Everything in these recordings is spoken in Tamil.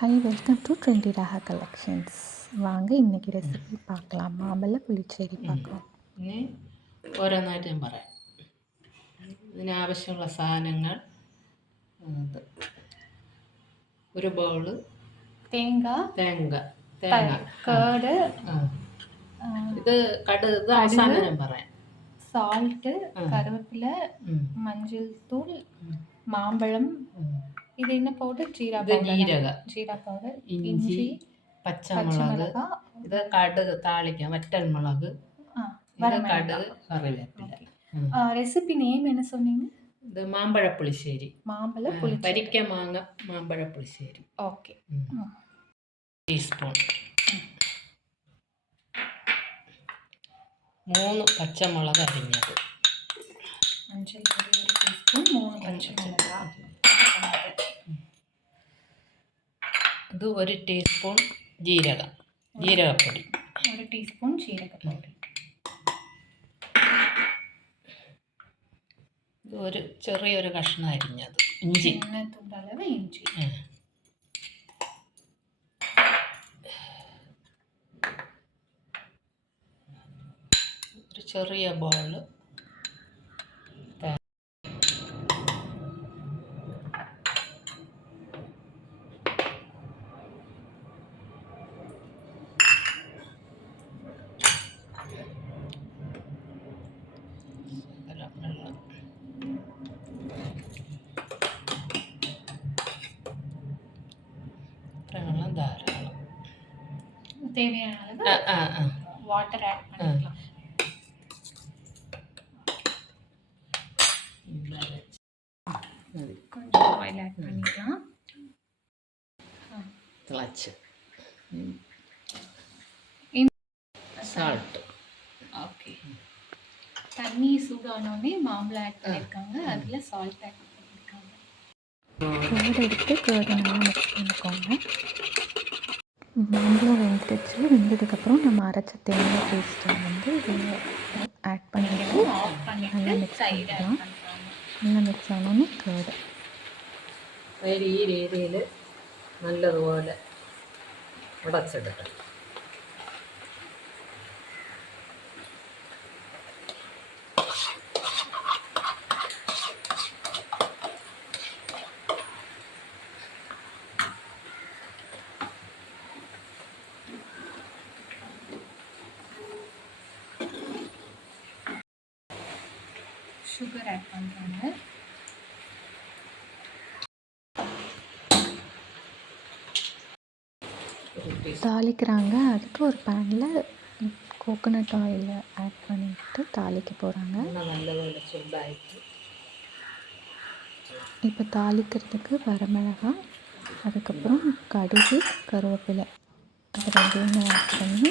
Hi welcome to trendy Raga collections. வாங்க இன்றைக்கி ரெசிபி பார்க்கலாம். மாம்பழ പുളിശ്ശേരി பார்க்கலாம். ഇനി ഓരോന്നായിട്ട് ഞാൻ പറയാം. ഇതിനാവശ്യമുള്ള സാധനങ്ങൾ ഒരു ബൗള് തേങ്ങ, കേട്, ഇത് ഇത് അവസാനം ഞാൻ പറയാം. സാൾട്ട്, കറിവേപ്പില, മഞ്ഞൾ തൂൾ, മാമ്പഴം, ഇത് ഇന്ന പൗഡർ, ജീരക പൗഡർ, ഇഞ്ചി, പച്ചമുളക്, ഇത് കടുക് താളിക്കാം, വറ്റൽമുളക്, ഇത് കടുക്, കറിവേപ്പില. ரெசிபி நேம் என்ன சொன்னீங்க? ഇത് മാമ്പഴ പുളിശ്ശേരി. പരിക്ക മാങ്ങ മാമ്പഴ പുളിശ്ശേരി. ഓക്കെ. ടീസ്പൂൺ 3 പച്ചമുളക് അരിഞ്ഞത്, മഞ്ഞൾ പൊടി 1 ടീസ്പൂൺ, 3 പച്ചമുളക്, ഇത് 1 ടീസ്പൂൺ ജീരകപ്പൊടി, 1 ടീസ്പൂൺ ജീരകപ്പൊടി, ഇത് ഒരു ചെറിയൊരു കഷ്ണം അരിഞ്ഞത് ഇഞ്ചി, തുണ്ടളവ് ഇഞ്ചി, ഒരു ചെറിയ ബൗള് വെള്ളം ധാരാളം, தேவையான வாட்டர் ஆட் பண்ணிக்கலாம். கொஞ்சம் ஆயில் ஆட் பண்ணிக்கலாம். തിളച്ച് சால்ட். ஓகே. தண்ணி சூடானோடனே மாம்பழம் ஆட் பண்ணியிருக்காங்க, அதில் சால்ட் ஆட் பண்ணியிருக்காங்க. கேர்டு எடுத்து கேர்டை நல்லா மிக்ஸ் பண்ணிக்கோங்க. மாம்பழம் வெந்ததுக்கப்புறம் நம்ம அரைச்ச தேங்காய் பேஸ்ட்டை வந்து இதில் ஆட் பண்ணிவிட்டு நல்லா மிக்ஸ் பண்ணிக்கலாம். நல்லா മിക്സ് ആവുന്നൊന്ന് കേട് ഈ രീതിയിൽ നല്ലതുപോലെ ഉടച്ചെടുക്കണം. சுகர் ஆட் பண்ணுறாங்க. தாளிக்கிறாங்க. அதுக்கு ஒரு பேனில் கோகோனட் ஆயில் ஆட் பண்ணிட்டு தாளிக்க போகிறாங்க. இப்போ தாளிக்கிறதுக்கு வரமிளகாய், அதுக்கப்புறம் கடுகு, கருவேப்பிலை, அது ரெண்டையும் ஆட் பண்ணி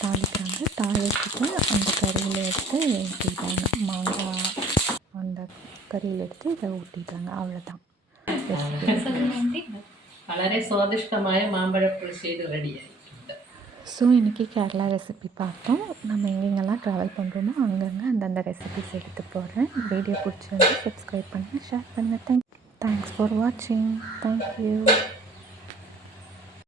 தாளிக்கிறாங்க. தாளிச்சுட்டு அந்த கறியில் எடுத்து ஊற்றிட்டாங்க. மாங்காய் அந்த கறியில் எடுத்து இதை ஊற்றிட்டாங்க. அவ்வளோதான். വളരെ സ്വാദിഷ്ടമായ മാമ്പഴ പുളിശ്ശേരി റെഡിയായിട്ടുണ്ട്. ஸோ இன்றைக்கி கேரளா ரெசிபி பார்த்தோம். நம்ம எங்கெங்கெல்லாம் ட்ராவல் பண்ணுறோமோ அங்கங்கே அந்தந்த ரெசிபிஸ் எடுத்து போடுறேன். வீடியோ பிடிச்சிருந்து சப்ஸ்கிரைப் பண்ணுங்கள், ஷேர் பண்ணுங்கள். தேங்க்ஸ் ஃபார் வாட்சிங். தேங்க்யூ.